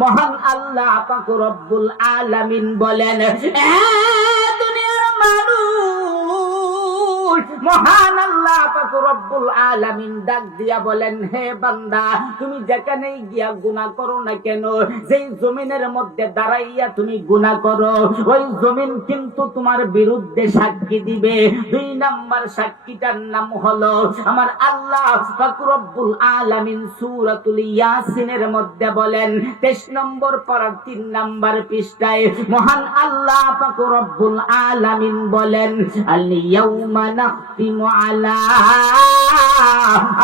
মহান আল্লাহ পাক রব্বুল আলামিন বলেন, দুনিয়ার মানুষ, মহান আল্লাহ পাক রব্বুল আলামিন ডাক দিয়া বলেন, হে বান্দা, তুমি যেখানেই গিয়া গুনাহ করো না কেন, যেই জমিনের মধ্যে দাঁড়াইয়া তুমি গুনাহ করো, ওই জমিন কিন্তু তোমার বিরুদ্ধে সাক্ষী দিবে। 2 নাম্বার সাক্ষীটার নাম হলো আমার আল্লাহ পাক রব্বুল আলামিন সূরাতুল ইয়াসিনের মধ্যে বলেন, 23 নম্বর পারার 3 নাম্বার পৃষ্ঠায় মহান আল্লাহ পাক রব্বুল আলামিন বলেন, আল ইয়াউমা নাখতিমু আলা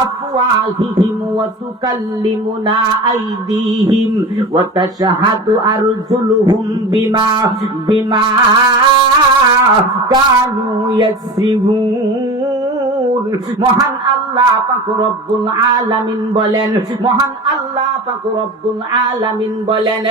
আফওয়াহিহিম ওয়া তুকাল্লিমুনা আইদিহিম ওয়া তাশহাদু আরজুলুহুম বিমা কানু ইয়াকসিবুন। মহান আল্লাহ পাক রব্বুল আলামিন বলেন, মহান আল্লাহ পাক রব্বুল আলামিন বলেন,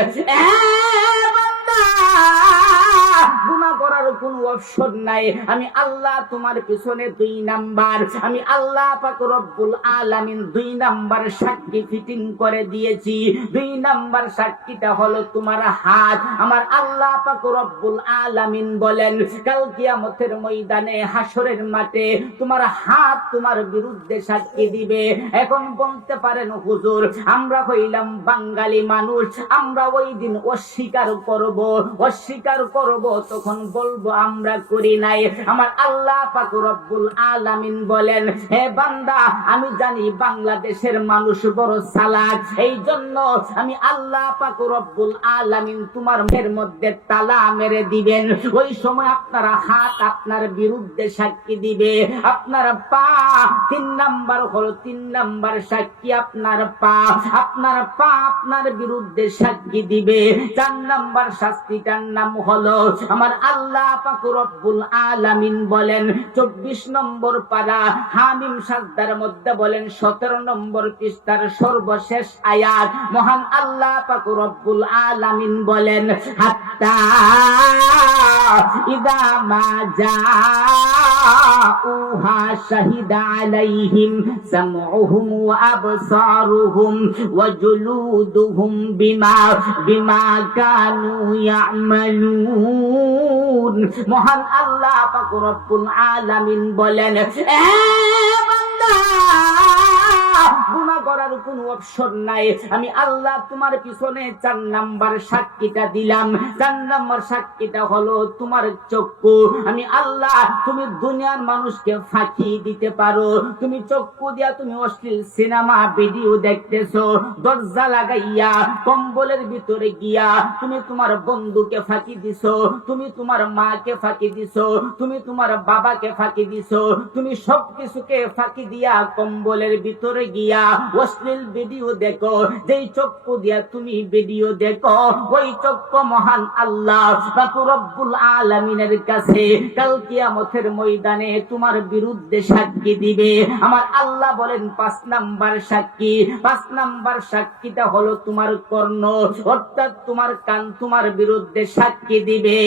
গুনাহ করার কোনো অপশন নাই। আমি আল্লাহ তোমার পিছনে 2 নাম্বার, আমি আল্লাহ পাক রব্বুল আলামিন 2 নাম্বার সাক্ষী ফিটিং করে দিয়েছি। 2 নাম্বার সাক্ষীটা হলো তোমার হাত। আমার আল্লাহ পাক রব্বুল আলামিন বলেন, কাল কিয়ামতের ময়দানে হাসরের মাঠে তোমার হাত তোমার বিরুদ্ধে সাক্ষী দিবে। এখন বলতে পারেন, হুজুর, আমরা হইলাম বাঙালি মানুষ, আমরা ওই দিন অস্বীকার করব, তখন বলবো আমরা করি নাই। আমার আল্লাহ পাক রব্বুল আলামিন বলেন, হে বান্দা, আমি জানি বাংলাদেশের মানুষ বড় চালাক, এই জন্য আমি আল্লাহ পাক রব্বুল আলামিন তোমার মুখের মধ্যে তালা মেরে দিবেন। ওই সময় আপনার হাত আপনার বিরুদ্ধে সাক্ষী দিবে, আপনার পা 3 নাম্বার হলো 3 নাম্বার সাক্ষী আপনার পা আপনার বিরুদ্ধে সাক্ষী দিবে। 4 নাম্বার শাস্তিটার নাম হলো আমার আল্লাহ পাক রব্বুল আলামিন বলেন, 24 নম্বর পারা হামিম সাজদার মধ্যে বলেন, 17 নম্বর পৃষ্ঠার সর্বশেষ আয়াত মহান আল্লাহ পাক রব্বুল আলামিন বলেন, হাত্তা ইদা মা জাউহা শাহিদা আলাইহিম সামউহুম ওয়া আবসারুহুম ওয়া জুলুদুহুম বিমা কানু ইয়ামালুন। মহান আল্লাহ পাক রব্বুল আলামিন বলেন, বান্দা, গুনাহ করার কোনো অপশন নাই। আমি আল্লাহ তোমার পিছনে 4 নাম্বার সাক্ষীটা দিলাম। 4 নাম্বার সাক্ষীটা হলো তোমার চক্ষু। আমি আল্লাহ, তুমি দুনিয়ার মানুষকে ফাঁকি দিতে পারো, তুমি চক্ষু দিয়া তুমি অশ্লীল সিনেমা ভিডিও দেখতেছো, দরজা লাগাইয়া কম্বলের ভিতরে গিয়া তুমি তোমার বন্ধুকে ফাঁকি দিছো, তুমি তোমার মাকে ফাঁকি দিছো, তুমি তোমার বাবাকে ফাঁকি দিছো, তুমি সবকিছুকে ফাঁকি দিয়া কম্বলের ভিতরে গিয়া অশ্লীল ভিডিও দেখো। যেই চক্ষু দিয়া তুমি ভিডিও দেখো, ওই চক্ষু মহান আল্লাহ পাক রব্বুল আলামিনের কাছে কাল কিয়ামতের ময়দানে তোমার বিরুদ্ধে সাক্ষী দিবে। আমার আল্লাহ বলেন, 5 নাম্বার সাক্ষী। 5 নাম্বার সাক্ষীটা হলো তোমার কর্ণ, অর্থাৎ তোমার কান তোমার বিরুদ্ধে সাক্ষী দিবে।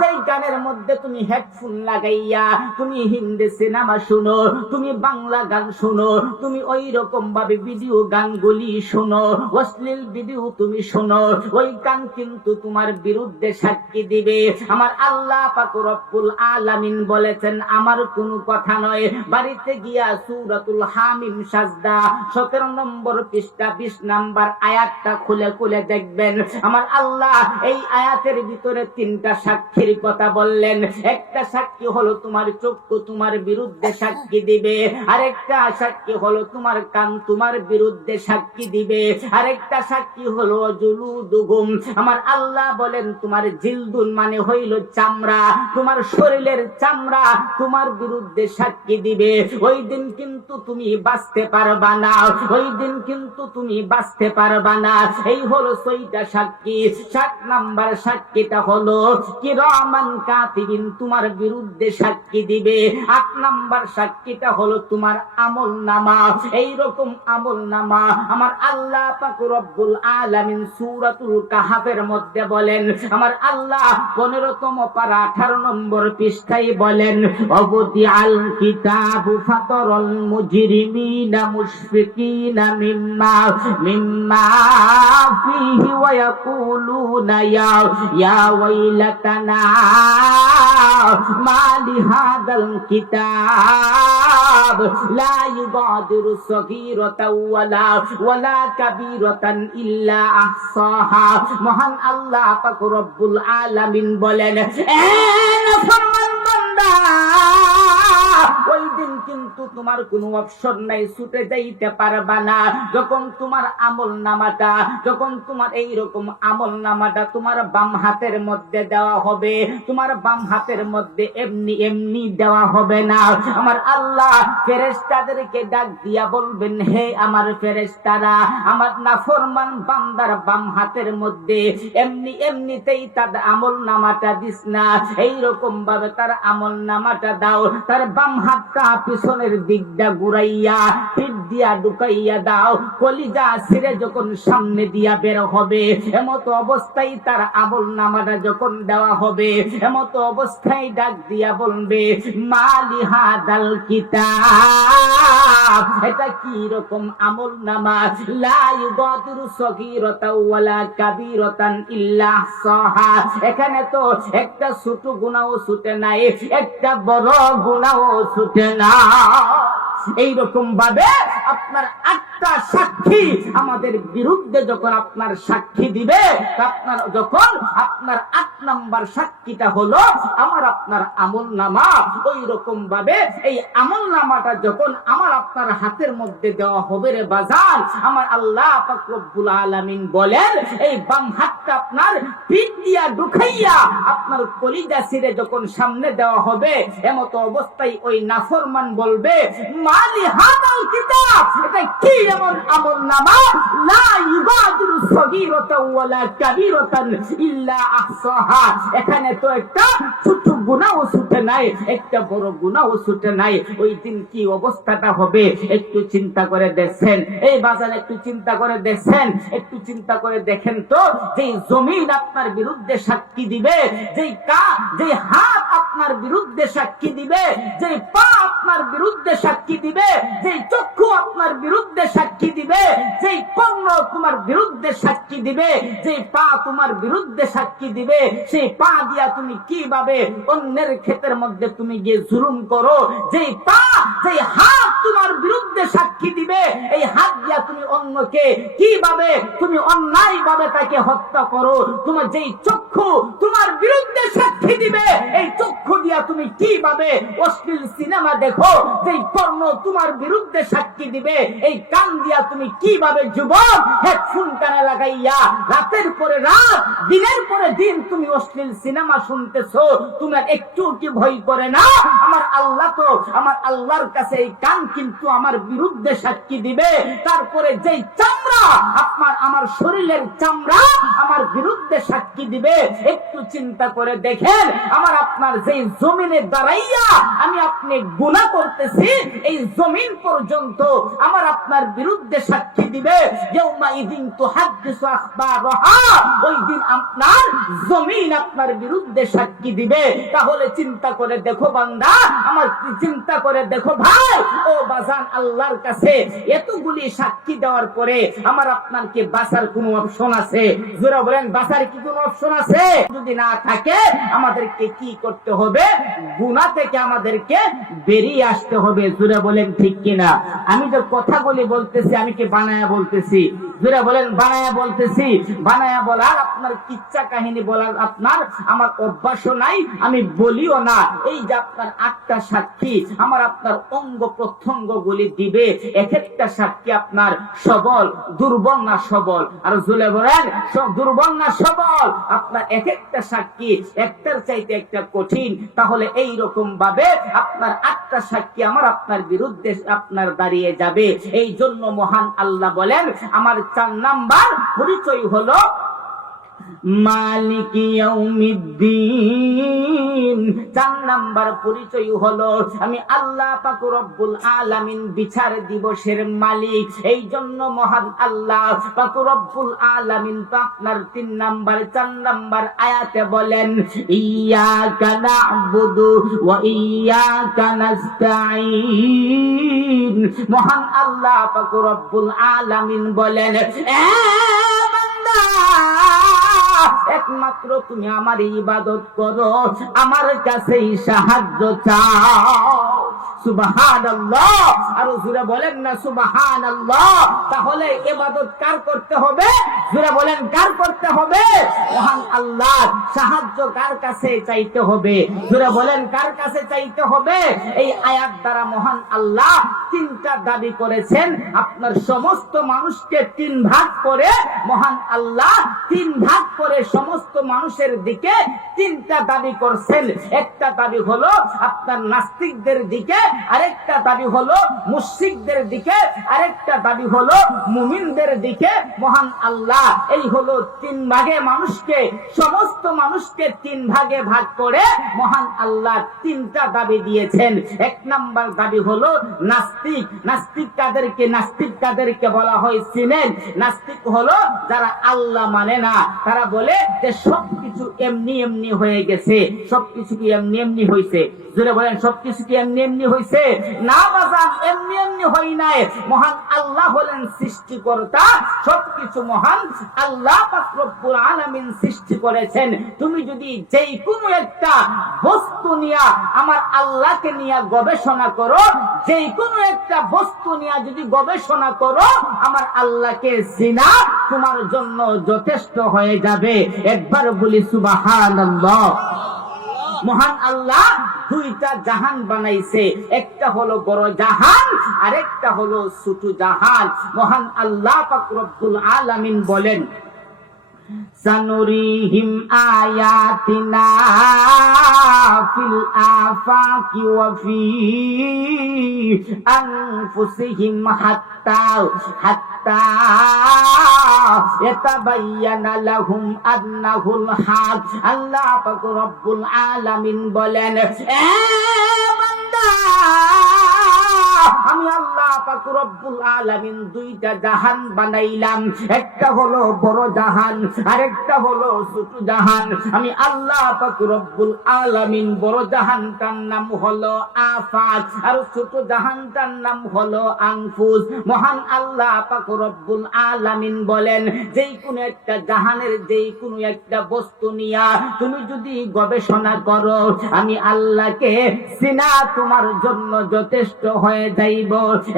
যেই গানের মধ্যে তুমি হেডফোন লাগাইয়া তুমি হিন্দি সিনেমা শুনো, তুমি বাংলা গান শুনো, তুমি ওই রকম ভাবে ভিডিও গানগুলি শুনো, অশ্লীল ভিডিও তুমি শুনো, ওই গান কিন্তু তোমার বিরুদ্ধে সাক্ষী দিবে। আমার আল্লাহ পাক রব্বুল আলামিন বলেছেন, আমার কোনো কথা নয়। বাড়িতে গিয়া সূরাতুল হামিম সাজদা 17 নম্বর পৃষ্ঠা 20 নাম্বার আয়াতটা খুলে দেখবেন। আমার আল্লাহ এই আয়াতের ভিতরে 3টা সাক্ষীর কথা বললেন। একটা সাক্ষী হলো তোমার চক্ষু তোমার বিরুদ্ধে সাক্ষী দিবে, আরেকটা সাক্ষী হলো তোমার কান তোমার বিরুদ্ধে সাক্ষী দিবে, আরেকটা সাক্ষী হলো জুলুদুহুম। আমার আল্লাহ বলেন, তোমার জিলদুন মানে হইল চামড়া, তোমার শরীরের চামড়া তোমার বিরুদ্ধে সাক্ষী দিবে। ওই দিন কিন্তু তুমি বাঁচতে পারবা না, ওই দিন কিন্তু তুমি বাঁচতে পারবা না। এই হলো 6টা সাক্ষী। 7 নাম্বার সাক্ষীটা হলো কিরামান কিরামান কাতিবিন তোমার বিরুদ্ধে সাক্ষী দিবে। 8 নাম্বার সাক্ষীটা হলো তোমার আমলনামা। এইরকম আমলনামা আমার আল্লাহ পাক রব্বুল আলামিন সূরাতুল কাহাফের মধ্যে বলেন, আমার আল্লাহ 15তম পারা 18 নম্বর পৃষ্ঠায় বলেন, অবদিআল কিতাবু ফাতারাল মুজরিমিনা মুশফিকিনা মিম্মা ফিহি ওয়া ইয়াকুলুনা ইয়া ওয়াইলাতানা মা লিহাদাল কিতাব লা ইউগাদিরু সগীরাতাও ওয়ালা কাবীরাতান ইল্লা আহসাহা। মহান আল্লাহ পাক রব্বুল আলামিন বলেন, এ নাফরমান বান্দা, ওই দিন কিন্তু তোমার কোনো অপশন নাই, ছুটে যাইতে পারবা না। যখন তোমার আমলনামাটা, যখন তোমার এইরকম আমলনামাটা তোমার বাম হাতের মধ্যে দেওয়া হবে, তোমার বাম হাতের মধ্যে এমনি এমনি দেওয়া হবে না। আমার আল্লাহ ফেরেশতাদেরকে ডাক দিয়া বলবেন, হে আমার ফেরেশতারা, আমার নাফরমান বান্দার বাম হাতের মধ্যে এমনি এমনিতেই তার আমলনামাটা দিস না, এইরকম ভাবে তার আমলনামাটা দাও। তার বাম হাতটা পিছনের দিকটা ঘুরাইয়া পিঠ দিয়া ঢুকাইয়া দাও। কলিজা ছিঁড়ে যখন সামনে দিয়া বের হবে, এমত অবস্থায় তার আমলনামাটা যখন দেওয়া হবে, এমত অবস্থায় ডাক দিয়া বলবে, মালি হাদাল কিতাব, এটা কি রকম আমলনামা? লা ইউগাদিরু সগীরাতাও ওয়ালা কাবীরাতান ইল্লা আহসাহা। এখানে তো একটা ছোট গুনাহও ছুটে নাই, একটা বড় গুনাহও ছুটে না। এইরকম ভাবে আপনার 8টা সাক্ষী আমাদের বিরুদ্ধে যখন আপনার সাক্ষী দিবে, আপনার যখন আপনার 8 নাম্বার সাক্ষীটা হলো আমার আপনার আমলনামা, ওই রকম ভাবে এই আমলনামাটা যখন আমার আপনার হাতের মধ্যে দেওয়া হবে রে বাজার, আমার আল্লাহ পাক রব্বুল আলামিন বলেন, এই বাম হাতটা আপনার পিঠ দিয়া ঢুকাইয়া আপনার কলিজা ছিঁড়ে যখন সামনে দেওয়া হবে, এমত অবস্থায় ওই নাফরমান বলবে, মালি হাদাল কিতাব, এটা কি এমন আমলনামা? লা ইউগাদিরু সগীরাতাও ওয়ালা কাবীরাতান ইল্লা আহসাহা। এখানে তো একটা ছোট গুনাহও ছুটে নাই, একটা বড় গুনাহও ছুটে নাই। ওই দিন কি অবস্থাটা হবে একটু চিন্তা করে দেখছেন? এই বাজার একটু চিন্তা করে দেখছেন? একটু চিন্তা করে দেখেন তো, যে জমিন আপনার বিরুদ্ধে সাক্ষী দিবে, যে হাত আপনার বিরুদ্ধে সাক্ষী দিবে, যে পা আপনার বিরুদ্ধে সাক্ষী দিবে, যে চক্ষু আপনার বিরুদ্ধে সাক্ষী দিবে, যে কর্ণ তোমার বিরুদ্ধে সাক্ষী দিবে, যে পা তোমার বিরুদ্ধে সাক্ষী দিবে, সেই পা দিয়া তুমি কিভাবে অন্যের ক্ষেতের মধ্যে তুমি গিয়ে জুলুম করো, যে পা, যে হাত তোমার বিরুদ্ধে সাক্ষী দিবে, এই হাত দিয়া তুমি অন্যকে কিভাবে তুমি অন্যায় ভাবে তাকে হত্যা করো, তোমার যেই চক্ষু তোমার বিরুদ্ধে সাক্ষী দিবে, এই চক্ষু দিয়া তুমি কিভাবে অশ্লীল সিনেমা দেখো, যেই পর্ণ তোমার বিরুদ্ধে সাক্ষী দিবে, এই কান দিয়া তুমি কিভাবে যুবক হেডফোন কানে লাগাইয়া রাতের পরে রাত, দিনের পরে দিন তুমি অশ্লীল সিনেমা শুনতেছো, তোমার একটু কি ভয় করে না? আমার আল্লাহ তো, আমার আল্লাহর কাছে এই কান কিন্তু আমার বিরুদ্ধে সাক্ষী দিবে। তারপরে যেই চামড়া আপনার, আমার শরীরের চামড়া আমার বিরুদ্ধে সাক্ষী দিবে। একটু চিন্তা করে দেখেন, আমার আপনার যেই জমিনে দাঁড়াইয়া আমি আপনি গুনাহ করতেছি, এই জমিন পর্যন্ত আমার আপনার বিরুদ্ধে সাক্ষী দিবে। ইয়াউমা ইযিন তুহাদ্দিসু আখবারাহা, ওই দিন আপনার জমিন আপনার বিরুদ্ধে সাক্ষী দিবে। তাহলে চিন্তা করে দেখো বান্দা, আমার চিন্তা করে দেখো ভাই ও বাজান, আল্লাহর কাছে এতগুলি সাক্ষী দেওয়ার পরে আমার আপনার কি বাঁচার কোনো অপশন আছে? যারা বলেন বাঁচার কি কোনো অপশন আছে? যদি না থাকে আমাদেরকে কি করতে হবে? গুনাহ থেকে আমাদেরকে বেরিয়ে আসতে হবে। যারা বলেন ঠিক কিনা? আমি যে কথাগুলি বলতেছি আমি কি বানায়া বলতেছি? যারা বলেন বানায়া বলতেছি। বানায়া বলার আপনার কিচ্ছা কাহিনী বলার আপনার আমার অভ্যাসও নাই, আমি বলিও না। এই যে আপনার 8টা সাক্ষী আমার আপনার অঙ্গ প্রত্যঙ্গ গুলি দিবে, এক একটা সাক্ষী আপনার সবল, দুর্বল না সবল? আর জুলে বলেন দুর্বল না সবল? আপনার এক একটা সাক্ষী একটার চাইতে একটা কঠিন। তাহলে এই রকম ভাবে আপনার 8টা সাক্ষী আমার আপনার বিরুদ্ধে আপনার দাঁড়িয়ে যাবে। এই জন্য মহান আল্লাহ বলেন, আমার 4 নাম্বার পরিচয় হলো মালিক ইয়াউমিদ্দিন। 4 নাম্বার পরিচয় হলো আমি আল্লাহ পাক রব্বুল আলামিন বিচার দিবসের মালিক। এই জন্য মহান আল্লাহ পাক রব্বুল আলামিন তো আপনার 3 নাম্বার 4 নাম্বার আয়াতে বলেন ইয়্যাকা না'বুদু ওয়া ইয়্যাকা নাস্তাঈন। মহান আল্লাহ পাক রব্বুল আলামিন বলেন একমাত্র তুমি আমার ইবাদত করো, আমার কাছেই সাহায্য চাও। সুবহানাল্লাহ। আর জোরে বলেন না সুবহানাল্লাহ। তাহলে ইবাদত কার করতে হবে? জোরে বলেন কার করতে হবে? মহান আল্লাহ। সাহায্য কার কাছে চাইতে হবে? জোরে বলেন কার কাছে চাইতে হবে? এই আয়াত দ্বারা মহান আল্লাহ 3টা দাবি করেছেন। আপনার সমস্ত মানুষকে 3 ভাগ করে মহান আল্লাহ 3 ভাগ করে সমস্ত মানুষের দিকে 3টা দাবি করছেন। একটা দাবি হলো আপনার নাস্তিকদের দিকে, আরেকটা দাবি হলো মুশরিকদের দিকে, আরেকটা দাবি হলো মুমিনদের দিকে। মহান আল্লাহ এই হলো 3 ভাগে মানুষকে, সমস্ত মানুষকে 3 ভাগে ভাগ করে মহান আল্লাহ 3টা দাবি দিয়েছেন। 1 নাম্বার দাবি হলো নাস্তিক। নাস্তিক কাদেরকে? নাস্তিক কাদেরকে বলা হয় চিনেন? নাস্তিক হলো যারা আল্লাহ মানে না। তারা বলে যে সবকিছু এমনি এমনি হয়ে গেছে। সবকিছু কি এমনি এমনি হয়েছে? জোরে বলেন সবকিছু কি এমনি এমনি হয়েছে? না বাজান, এমনি এমনি হয় নাই। মহান আল্লাহ হলেন সৃষ্টিকর্তা। সবকিছু মহান আল্লাহ পাক রব্বুল আলামিন সৃষ্টি করেছেন। তুমি যদি যেই কোনো একটা বস্তু নিয়ে আমার আল্লাহকে নিয়ে গবেষণা করো, যেই কোনো একটা বস্তু নিয়ে যদি গবেষণা করো, আমার আল্লাহকে চিনা তোমার জন্য যথেষ্ট হয়ে যাবে। একবার বলি সুবহানাল্লাহ। মহান আল্লাহ 2টা জাহান বানাইছে। একটা হলো বড় জাহান, আরেকটা হলো ছোট জাহান। মহান আল্লাহ পাক রব্বুল আলামিন বলেন সানুরিহিম আয়াতিনা ফিল আফাকি ওয়া ফি আনফুসিহিম হাত্তা ইয়াতাবায়ানা লাহুম আন্নাহুল হক। আল্লাহ পাক রব্বুল আলামিন বলেন আমি আল্লাহ পাক রব্বুল আলামিন 2টা জাহান বানাইলাম। একটা হলো বড় জাহান, আরেকটা হলো ছোট জাহান। আমি আল্লাহ পাক রব্বুল আলামিন বড় জাহানটার নাম হলো আফাক, আর ছোট জাহানটার নাম হলো আনফুস। মহান আল্লাহ পাক রব্বুল আলামিন বলেন যেই কোনো একটা জাহানের যেই কোনো একটা বস্তু নিয়া তুমি যদি গবেষণা করো, আমি আল্লাহকে চিনা তোমার জন্য যথেষ্ট হয়ে যাইব।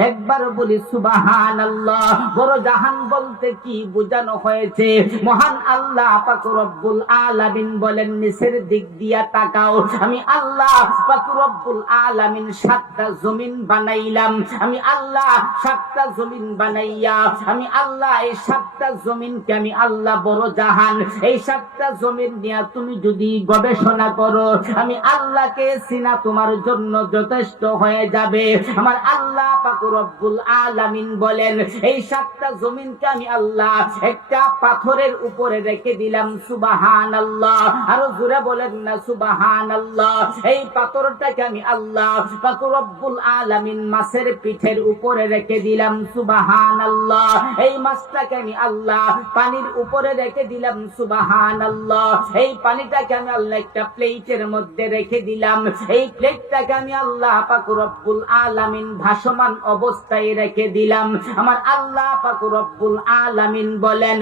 একবার বলি সুবহানাল্লাহ। বড় জাহান বলতে কি বোঝানো হয়েছে? মহান আল্লাহ পাক রব্বুল আলামিন বলেন নিচের দিক দিয়া তাকাও। আমি আল্লাহ পাক রব্বুল আলামিন 7টা জমিন বানাইলাম। আমি আল্লাহ 7টা জমিন বানাইয়া আমি আল্লাহ এই 7টা জমিনকে আমি আল্লাহ বড় জাহান। এই 7টা জমিন নিয়ে তুমি যদি গবেষণা করো, আমি আল্লাহকে চিনা তোমার জন্য যথেষ্ট হয়ে যাবে। আমার আল্লাহ পাক রব্বুল আলামিন বলেন এই 7টা জমিনকে আমি আল্লাহ একটা পাথরের উপরে রেখে দিলাম। সুবহানাল্লাহ। আরো জোরে বলেন না সুবহানাল্লাহ। এই পাথরটাকে আমি আল্লাহ পাক রব্বুল আলামিন মাছের পিঠের উপরে রেখে দিলাম। সুবহানাল্লাহ। এই মাছটাকে আমি আল্লাহ পানির উপরে রেখে দিলাম। সুবহানাল্লাহ। এই পানিটাকে আমি আল্লাহ একটা প্লেটের মধ্যে রেখে দিলাম। এই প্লেটটাকে আমি আল্লাহ পাক রব্বুল আলামিন ভাসমান অবস্থায় রেখে দিলাম। আমার আল্লাহ পাক রব্বুল আলামিন বলেন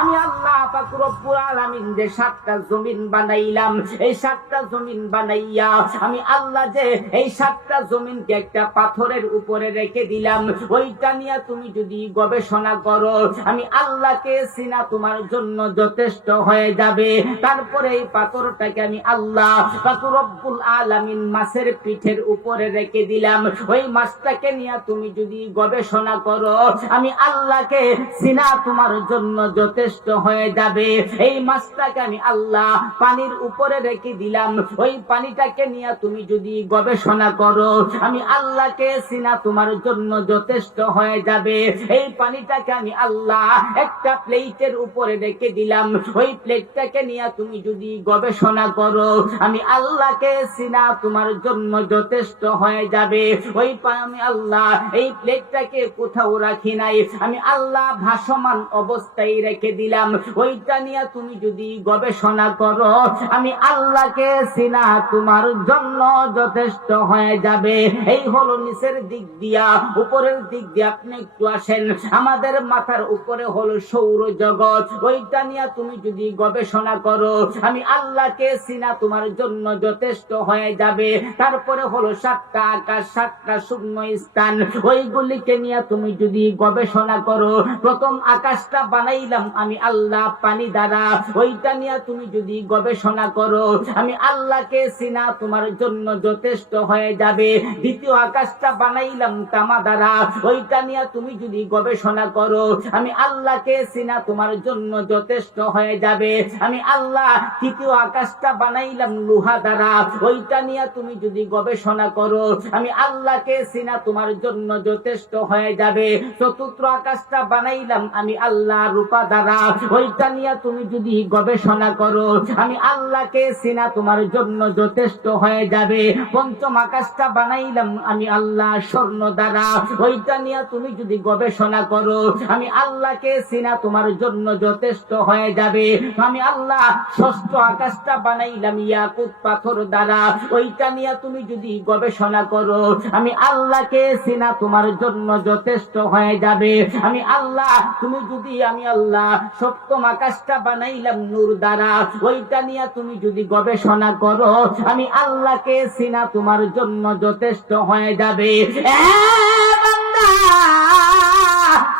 আমি আল্লাহ পাক রব্বুল আলামিন যে 7টা জমিন বানাইলাম, এই 7টা জমিন বানাইয়া আমি আল্লাহ যে এই 7টা জমিনকে একটা পাথরের উপরে রেখে দিলাম, ওইটা নিয়ে তুমি যদি গবেষণা করো, আমি আল্লাহকে চিনা তোমার জন্য যথেষ্ট হয়ে যাবে। তারপরে এই পাথরটাকে আমি আল্লাহ পাক রব্বুল আলামিন মাছের পিঠের উপরে রেখে দিলাম। ওই মাছটাকে নিয়ে তুমি যদি গবেষণা করো, আমি আল্লাহকে চিনা তোমার জন্য যথেষ্ট হয়ে যাবে। এই মাছটাকে আমি আল্লাহ পানির উপরে রেখে দিলাম, ওই পানিটাকে নিয়ে তুমি যদি গবেষণা করো, আমি আল্লাহকে চিনা তোমার জন্য যথেষ্ট হয়ে যাবে। এই পানিটাকে আমি আল্লাহ একটা প্লেটের উপরে রেখে দিলাম, ওই প্লেটটাকে নিয়ে তুমি যদি গবেষণা করো, আমি আল্লাহকে চিনা তোমার জন্য যথেষ্ট হয়ে যাবে। ওই আমি আল্লাহ এই প্লেটটাকে কোথাও রাখি নাই, আমি আল্লাহ ভাসমান অবস্থায় রেখে দিলাম, ওইটা নিয়ে তুমি যদি গবেষণা করো, আমি আল্লাহকে চিনা তোমার জন্য যথেষ্ট হয়ে যাবে। এই হলো নিচের দিক দিয়া। উপরের দিক দিয়ে আপনি একটু আসেন, আমাদের মাথার উপরে হলো সৌর জগৎ, ওইটা নিয়ে তুমি যদি গবেষণা করো, আমি আল্লাহকে চিনা তোমার জন্য যথেষ্ট হয়ে যাবে। তারপরে হলো 7টা আকাশ, 7টা শূন্য স্থান, ওইগুলিকে নিয়ে তুমি যদি গবেষণা করো, প্রথম আকাশটা বানাইলাম আমি আল্লাহ পানি দ্বারা, ওইটা নিয়ে তুমি যদি গবেষণা করো, আমি আল্লাহকে চিনা তোমার জন্য যথেষ্ট হয়ে যাবে। দ্বিতীয় আকাশটা বানাইলাম তামা দ্বারা, ওইটা নিয়ে তুমি যদি গবেষণা করো, আমি আল্লাহকে চিনা তোমার জন্য যথেষ্ট হয়ে যাবে। আমি আল্লাহ তৃতীয় আকাশটা বানাইলাম লোহা দ্বারা, ওইটা নিয়ে তুমি যদি গবেষণা করো, আমি আল্লাহকে চিনা তোমার জন্য যথেষ্ট হয়ে যাবে। চতুর্থ আকাশটা বানাইলাম আমি আল্লাহ রূপা দ্বারা, ওইটা নিয়ে তুমি যদি গবেষণা করো, আমি আল্লাহকে চিনা তোমার জন্য যথেষ্ট হয়ে যাবে। পঞ্চম আকাশটা বানাইলাম আমি আল্লাহ স্বর্ণ দ্বারা, ওইটা নিয়ে তুমি যদি গবেষণা করো, আমি আল্লাহকে চিনা তোমার জন্য যথেষ্ট হয়ে যাবে। আমি আল্লাহ ষষ্ঠ আকাশটা বানাইলাম ইয়াকুত পাথর দ্বারা, ওইটা নিয়ে তুমি যদি গবেষণা করো, আমি আল্লাহকে চিনা তোমার জন্য যথেষ্ট হয়ে যাবে। আমি আল্লাহ তুমি যদি আমি আল্লাহ সপ্তম আকাশটা বানাইলাম নূর দ্বারা, ওইটা নিয়ে তুমি যদি গবেষণা করো, আমি আল্লাহকে চিনা তোমার জন্য যথেষ্ট হয়ে যাবে।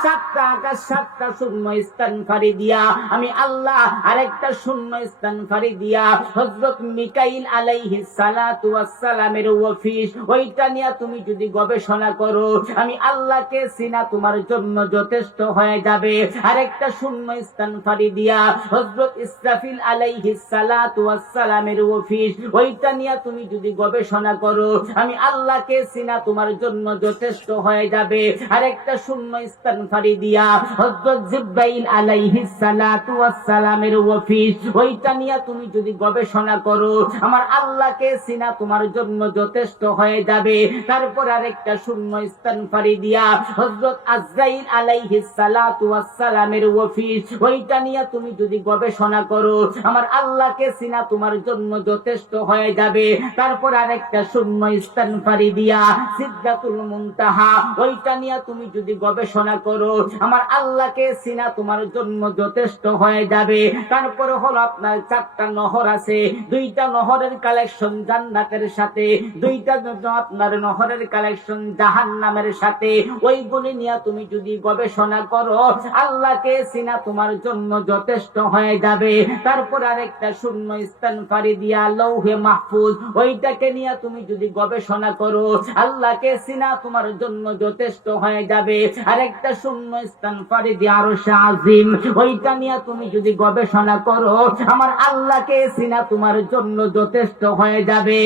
7টা আকাশ, 7টা শূন্য স্থান ফাড়ি দিয়া আমি আল্লাহ আরেকটা শূন্য স্থান ফাড়ি দিয়া হযরত মিকাইল আলাইহিস সালাতু ওয়াস সালামের অফিস, ওইটা নিয়ে তুমি যদি গবেষণা করো, আমি আল্লাহকে চিনা তোমার জন্য যথেষ্ট হয়ে যাবে। আরেকটা শূন্য স্থান ফাড়ি দিয়া হযরত ইসরাফিল আলাইহিস সালাতু ওয়াস সালামের অফিস, ওইটা নিয়ে তুমি যদি গবেষণা করো, আমি আল্লাহকে চিনা তোমার জন্য যথেষ্ট হয়ে যাবে। আরেকটা শূন্য স্থান ফাড়ি দিয়া হযরত জিবরাইল আলাইহিস সালাতু ওয়াস সালামের অফিস, ওইটা নিয়ে তুমি যদি গবেষণা করো, আমার আল্লাহকে চিনা তোমার জন্য যথেষ্ট হয়ে যাবে। তারপর আরেকটা শূন্য স্থান ফাড়ি দিয়া হযরত আজরাইল আলাইহিস সালাতু ওয়াস সালামের অফিস, ওইটা নিয়ে তুমি যদি গবেষণা করো, আমার আল্লাহকে চিনা তোমার জন্য যথেষ্ট হয়ে যাবে। তারপর আরেকটা শূন্য স্থান ফাড়ি দিয়া সিদরাতুল মুনতাহা, ওইটা নিয়ে তুমি যদি গবেষণা করো, আমার আল্লাহকে চিনা তোমার জন্য যথেষ্ট হয়ে যাবে। তারপরে হলো আপনার 4টা নহর আছে, 2টা নহরের কালেকশন জান্নাতের সাথে, 2টা আপনার নহরের কালেকশন জাহান্নামের সাথে, ওইগুলি নিয়ে তুমি যদি গবেষণা করো, আল্লাহকে চিনা তোমার জন্য যথেষ্ট হয়ে যাবে। তারপর আরেকটা শূন্য স্থান ফাড়ি দিয়া লৌহে মাহফুজ, ওইটাকে নিয়ে তুমি যদি গবেষণা করো, আল্লাহকে চিনা তোমার জন্য যথেষ্ট হয়ে যাবে। আরেকটা শূন্য স্থান ফাড়ি দিয়া আরশে আজিম, ওইটা নিয়ে তুমি যদি গবেষণা করো, আমার আল্লাহকে চিনা তোমার জন্য যথেষ্ট হয়ে যাবে।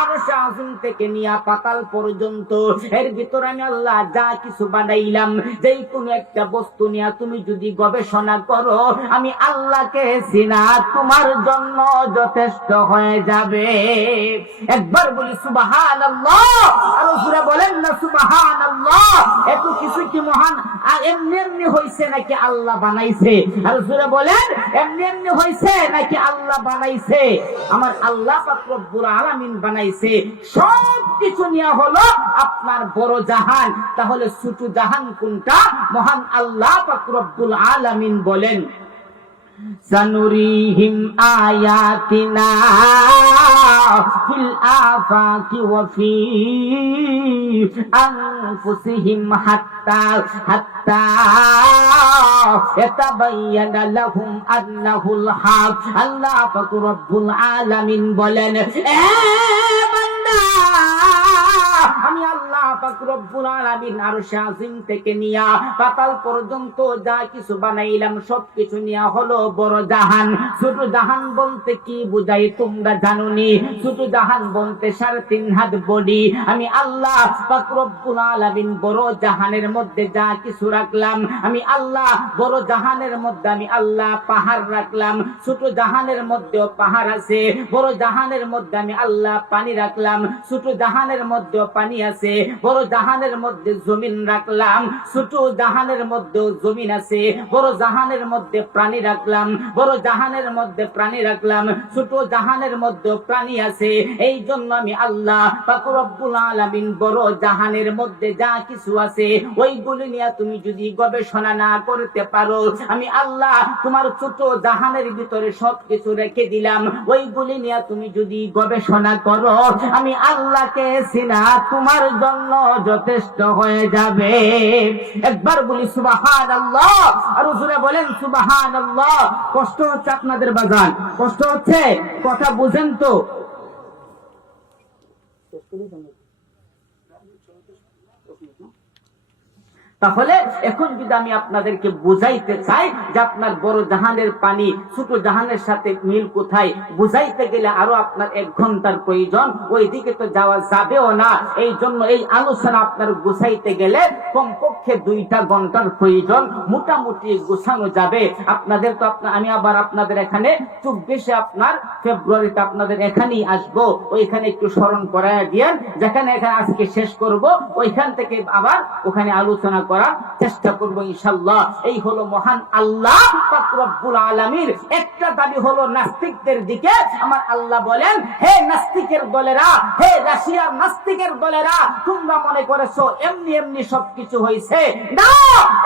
আরশে আজিম থেকে নিয়ে পাতাল পর্যন্ত, এর ভিতরে আমি আল্লাহ যা কিছু বানাইলাম, যেই কোনো একটা বস্তু নিয়ে তুমি যদি গবেষণা করো, আমি আল্লাহকে চিনা তোমার জন্য যথেষ্ট হয়ে যাবে। একবার বলি সুবহানাল্লাহ, আর জোরে বলেন না সুবহানাল্লাহ। এত কিছু কি মহান আর এমনি এমনি হইছে নাকি আল্লাহ বানাইছে? আর জোরে বলেন এমনি এমনি হইছে নাকি আল্লাহ বানাইছে? আমার আল্লাহ পাক রব্বুল আলামিন বানাইছে। সব কিছু নিয়ে হলো আপনার বড় জাহান, তাহলে ছোট জাহান কোনটা? মহান আল্লাহ পাক রব্বুল আলামিন বলেন সানুরিহিম আয়াতিনা ফিল আফাকি ওয়া ফি আনফুসিহিম হাত্তা ইয়াতাবায়ানা লাহুম আন্নাহুল হক। আল্লাহ পাক রব্বুল আলামিন বলেন, এ বান্দা, আমি আমি আল্লাহ পাক রব্বুল আলামিন আরশে আজিম থেকে নিয়া পাতাল পর্যন্ত যা কিছু বানাইলাম সবকিছু নিয়া হলো বড় জাহান। ছোট জাহান বলতে কি বুঝাই তোমরা জানোনি? ছোট জাহান বলতে 3.5 হাত বডি। আমি আল্লাহ পাক রব্বুল আলামিন বড় জাহানের মধ্যে যা কিছু রাখলাম, আমি আল্লাহ বড় জাহানের মধ্যে আমি আল্লাহ পাহাড় রাখলাম। ছোট জাহানের মধ্যেও পাহাড় আছে। বড় জাহানের মধ্যে আমি আল্লাহ পানি রাখলাম। ছোট জাহানের মধ্যেও পানি আছে। বড় জাহানের মধ্যে জমিন রাখলাম। ছোট জাহানের মধ্যেও জমিন আছে। বড় জাহানের মধ্যে প্রাণী রাখলাম। বড় জাহানের মধ্যে প্রাণী রাখলাম। ছোট জাহানের মধ্যেও প্রাণী আছে। এই জন্য আমি আল্লাহ পাক রব্বুল আলামিন বড় জাহানের মধ্যে যা কিছু আছে ওইগুলি নিয়ে তুমি যদি গবেষণা না করতে পারো, আমি আল্লাহ তোমার ছোট জাহানের ভিতরে সবকিছু রেখে দিলাম। ওইগুলি নিয়ে তুমি যদি গবেষণা করো, আমি আল্লাহকে চিনা তোমার জন্য যথেষ্ট হয়ে যাবে। একবার বলি সুবহানাল্লাহ, আর জোরে বলেন সুবহানাল্লাহ। কষ্ট হচ্ছে আপনাদের বাজান? কষ্ট হচ্ছে? কথা বুঝেন তো? তাহলে এখন যদি আমি আপনাদেরকে বুঝাইতে চাই যে আপনার বড় জাহানের পানি ছোট জাহানের সাথে মিল কোথায়, বুঝাইতে গেলে আরো আপনার 1 ঘন্টার প্রয়োজন। ওই দিকে তো যাওয়া যাবেও না। এই জন্য এই আলোচনা আপনার গুছাইতে গেলে কমপক্ষে 2টা ঘন্টার প্রয়োজন। মোটামুটি গুছানো যাবে। আপনাদের তো আমি আবার আপনাদের এখানে 24 আপনার ফেব্রুয়ারিতে আপনাদের এখানেই আসবো। ওইখানে একটু স্মরণ করায় দিয়েন, যেখানে এখানে আজকে শেষ করব ওইখান থেকে আবার ওখানে আলোচনা করার চেষ্টা করব ইনশাআল্লাহ। এই হলো মহান আল্লাহ পাক রব্বুল আলামিন। একটা দাবি হলো নাস্তিকদের দিকে। আমার আল্লাহ বলেন, হে নাস্তিকের দলেরা, হে রাশিয়ার নাস্তিকের দলেরা, তোমরা মনে করেছো এমনি এমনি সবকিছু হয়েছে। না,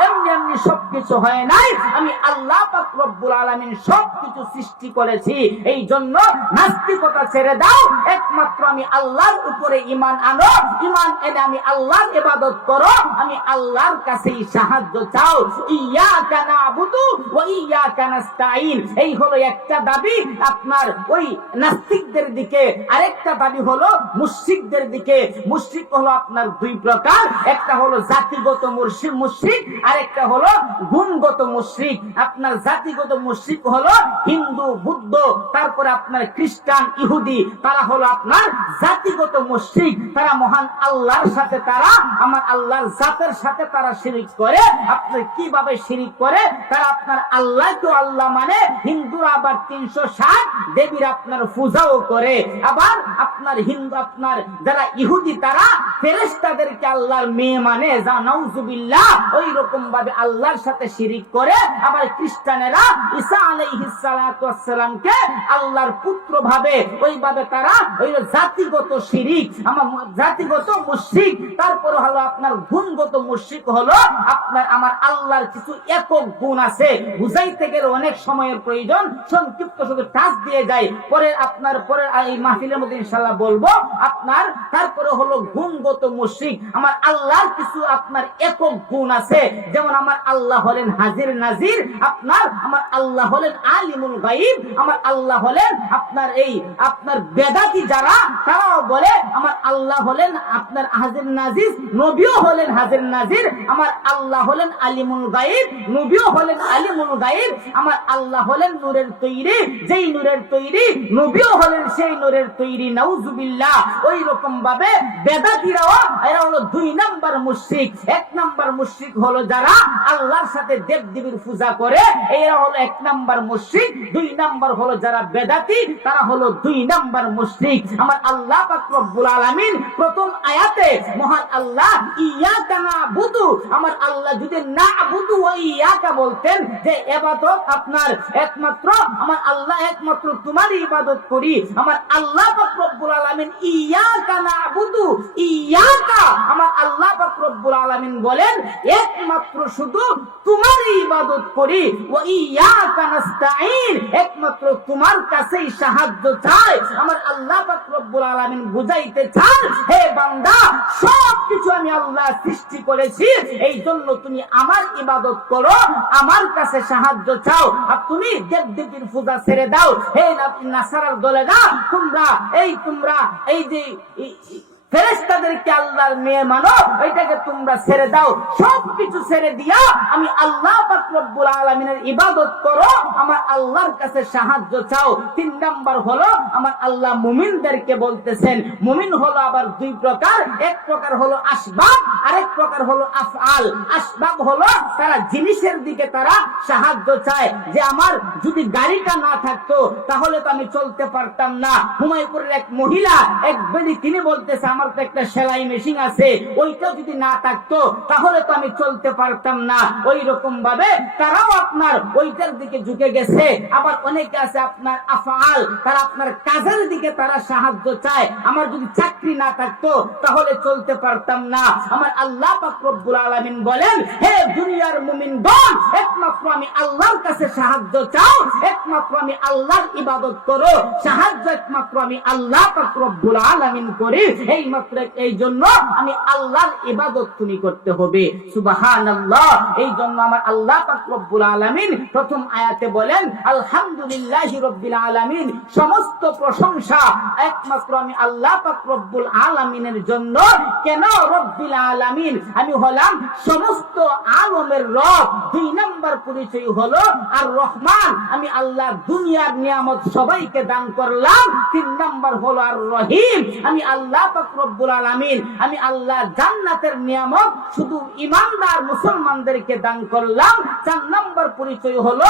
এমনি এমনি সবকিছু হয় নাই। আমি আল্লাহ পাক রব্বুল আলামিন সবকিছু সৃষ্টি করেছি। এই জন্য নাস্তিকতা ছেড়ে দাও, একমাত্র আমি আল্লাহর উপরে ঈমান আনো। ঈমান এনে আমি আল্লাহর ইবাদত করো। আমি আল্লাহর কাছেই সাহায্য চাও। ইয়াকা নাবুদু ওয়া ইয়াকা নাস্তাঈন। এই হলো একটা দাবি আপনার ওই নাস্তিকদের দিকে। আরেকটা দাবি হলো মুশরিকদের দিকে। মুশরিক হলো আপনার 2 প্রকার। একটা হলো জাতিগত মুশরিক, আরেকটা হলো গুণগত মুশরিক। আপনার জাতিগত মুশরিক হলো হিন্দু, বৌদ্ধ, তারপরে আপনার খ্রিস্টান, ইহুদি। তারা হলো আপনার জাতিগত মুশরিক। তারা মহান আল্লাহর সাথে, তারা আমার আল্লাহর জাতের সাথে তারা শিরিক করে। আপনার কিভাবে শিরিক করে? তারা আপনার আল্লাহকে আল্লাহ মানে। হিন্দুরা আবার 360 দেবীর আপনার পূজাও করে। আবার আপনার হিন্দু আপনার যারা ইহুদি তারা ফেরেশতাদেরকে আল্লাহর মেয়ে মানে, যা নাউজুবিল্লাহ। ওই রকম ভাবে আল্লাহর সাথে শিরিক করে। আবার খ্রিস্টানেরা ঈসা আলাইহিস সালাতু ওয়াস সালামকে আল্লাহর পুত্র ভাবে। ওইভাবে তারা ওই জাতিগত শিরিক, আমার জাতিগত মুশরিক। তারপর হলো আপনার গুণগত মুশরিক হলো আপনার আমার আল্লাহর কিছু একক গুণ আছে। বুঝাইতে গেলে অনেক সময়ের প্রয়োজন, সংক্ষিপ্ত শুধু টাচ দিয়ে যায়। পরে আপনার পরে এই মাহফিলের মধ্যে ইনশাআল্লাহ বলবো আপনার। তারপরে হলো গুণগত মুশরিক। আমার আল্লাহর কিছু আপনার একক গুণ আছে। যেমন আমার আল্লাহ হলেন হাজির নাজির। আপনার আমার আল্লাহ হলেন আলিমুল গায়ব। আমার আল্লাহ হলেন আপনার এই আপনার বেদাতি যারা, তারাও বলে আমার আল্লাহ হলেন আপনার হাজির নাজির। নবীও হলেন হাজির নাজির। আমার আল্লাহ হলেন আলিমুল গায়ব, নবীও হলেন আলিমুল গায়ব। আমার আল্লাহ হলেন নূরের তৈরি, যেই নূরের তৈরি নবীও হলেন সেই নূরের তৈরি। নাউজুবিল্লাহ। ওই রকম ভাবে বেদাতীরাও এরা হলো 2 নাম্বার মুশরিক। 1 নাম্বার মুশরিক হলো যারা আল্লাহর সাথে দেবদেবীর পূজা করে, এরা হলো 1 নাম্বার মুশরিক। 2 নাম্বার হলো যারা বেদাতি, তারা হলো 2 নাম্বার মুশরিক। আমার আল্লাহ পাক রব্বুল আলামিন প্রথম আয়াতে মহান আল্লাহ ইয়াকা নাবুদু, আমার আল্লাহ যদি নাবুদু ওয়া ইয়াকা বলতেন যে ইবাদত আপনার একমাত্র আমার আল্লাহ, একমাত্র তোমারই ইবাদত করি। আমার আল্লাহ পাক রব্বুল আলামিন ইয়াকা নাবুদু, ইয়াকা আমার আল্লাহ পাক রব্বুল আলামিন বলেন একমাত্র শুধু তোমারই ইবাদত করি। ওয়া ইয়াকা নাস্তাঈন, একমাত্র তোমার কাছেই সাহায্য চাই। আমার আল্লাহ পাক রব্বুল আলামিন বুঝাইতে চান, হে বান্দা, সব কিছু আমি আল্লাহ সৃষ্টি করেছি। এই জন্য তুমি আমার ইবাদত করো, আমার কাছে সাহায্য চাও। আর তুমি দেবদেবীর পূজা ছেড়ে দাও। হে নাসারার দলেরা, তোমরা এই যে ফেরেশতাদেরকে আল্লাহ আল্লাহর মেয়ে মানো, এটাকে তোমরা ছেড়ে দাও। সবকিছু ছেড়ে দিয়া আমি আল্লাহ পাক রব্বুল আলামিনের ইবাদত করো, আমার আল্লাহর কাছে সাহায্য চাও। 3 নাম্বার হলো আমার আল্লাহ মুমিনদেরকে বলতেছেন, মুমিন হলো আবার 2 প্রকার। এক প্রকার হলো আসবাব, আরেক প্রকার হলো আফআল। আসবাব হলো তারা জিনিসের দিকে তারা সাহায্য চায়, যে আমার যদি গাড়িটা না থাকতো তাহলে তো আমি চলতে পারতাম না। হুমায়ুপুরের এক মহিলা, এক বেদি, তিনি বলতেছে আমার তো একটা সেলাই মেশিন আছে, ওইটা যদি না থাকতো তাহলে তো আমি চলতে পারতাম না। ওই রকম ভাবে তারাও আপনার ওইটার দিকে ঝুঁকে গেছে। আবার অনেকে আছে আপনার আফআল, তারা আপনার কাজের দিকে তারা সাহায্য চায়, আমার যদি চাকরি না থাকতো তাহলে চলতে পারতাম না। আমার আল্লাহ পাক রব্বুল আলামিন বলেন, হে দুনিয়ার মুমিনগণ, একমাত্র আমি আল্লাহর কাছে সাহায্য চাও, একমাত্র আমি আল্লাহর ইবাদত করো, সাহায্য একমাত্র আমি আল্লাহ পাক রব্বুল আলামিন করি। এই মাত্র এই জন্য আমি আল্লাহর ইবাদত তুমি করতে হবে। সুবহানাল্লাহ। এই জন্য আমার আল্লাহ পাক রব্বুল আলামিন প্রথম আয়াতে বলেন, আলহামদুলিল্লাহি রাব্বিল আলামিন, সমস্ত প্রশংসা একমাত্র আমি আল্লাহ পাক রব্বুল আলামিনের জন্য। কেন রব্বিল আলামিন? আমি হলাম সমস্ত আলমের রব। 2 নাম্বার পরিচয় হলো আর রহমান, আমি আল্লাহ দুনিয়ার নিয়ামত সবাইকে দান করলাম। 3 নাম্বার হলো আর রহিম, আমি আল্লাহ পাক রব্বুল আলামিন, আমি আল্লাহ জান্নাতের নিয়ামত শুধু ঈমানদার মুসলমানদেরকে দান করলাম। 4 নাম্বার পরিচয় হলো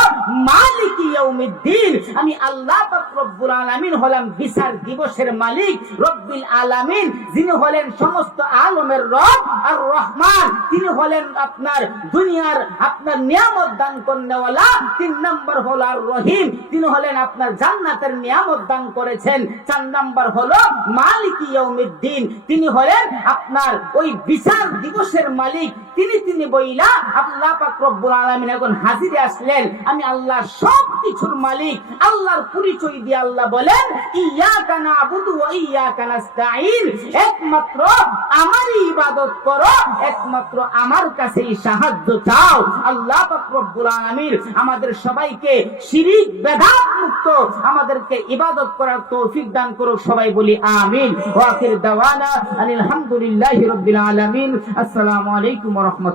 মালিক ইয়াউমিদ্দিন, আমি আল্লাহ পাক রব্বুল আলামিন হলাম বিচার দিবসের মালিক। রব্বিল আলামিন যিনি হলেন সমস্ত আলমের রব, আর রহমান তিনি হলেন আপনার দুনিয়ার আপনার নিয়ামত দান করনেওয়ালা। 3 নাম্বার হলো আর রহিম, তিনি হলেন আপনার জান্নাতের নিয়ামত দান করেছেন। 4 নাম্বার হলো মালিক ইয়াউমিদ্দিন, তিনি হলেন আপনার ওই বিচার দিবসের মালিক। তিনি বইলা আল্লাহ পাক রব্বুল আলামিন এখন হাজিরে আসলেন, আমি আল্লাহ সব কিছুর মালিক। আল্লাহর পরিচয় দিয়ে আল্লাহ বলেন, ইয়াকা নাবুদু ওয়া ইয়াকা নাস্তাঈন, একমাত্র আমারই ইবাদত করো, একমাত্র আমার কাছেই সাহায্য চাও। আল্লাহ পাক রব্বুল আলামিন আমাদের সবাইকে শিরিক বেদাত মুক্ত আমাদেরকে ইবাদত করার তৌফিক দান করুক। সবাই বলি আমিন। ওয়া আখির দাওয়ানা আলহামদুলিল্লাহি রাব্বিল আলামিন। আসসালামু আলাইকুম ওয়া রাহমাতুল্লাহ।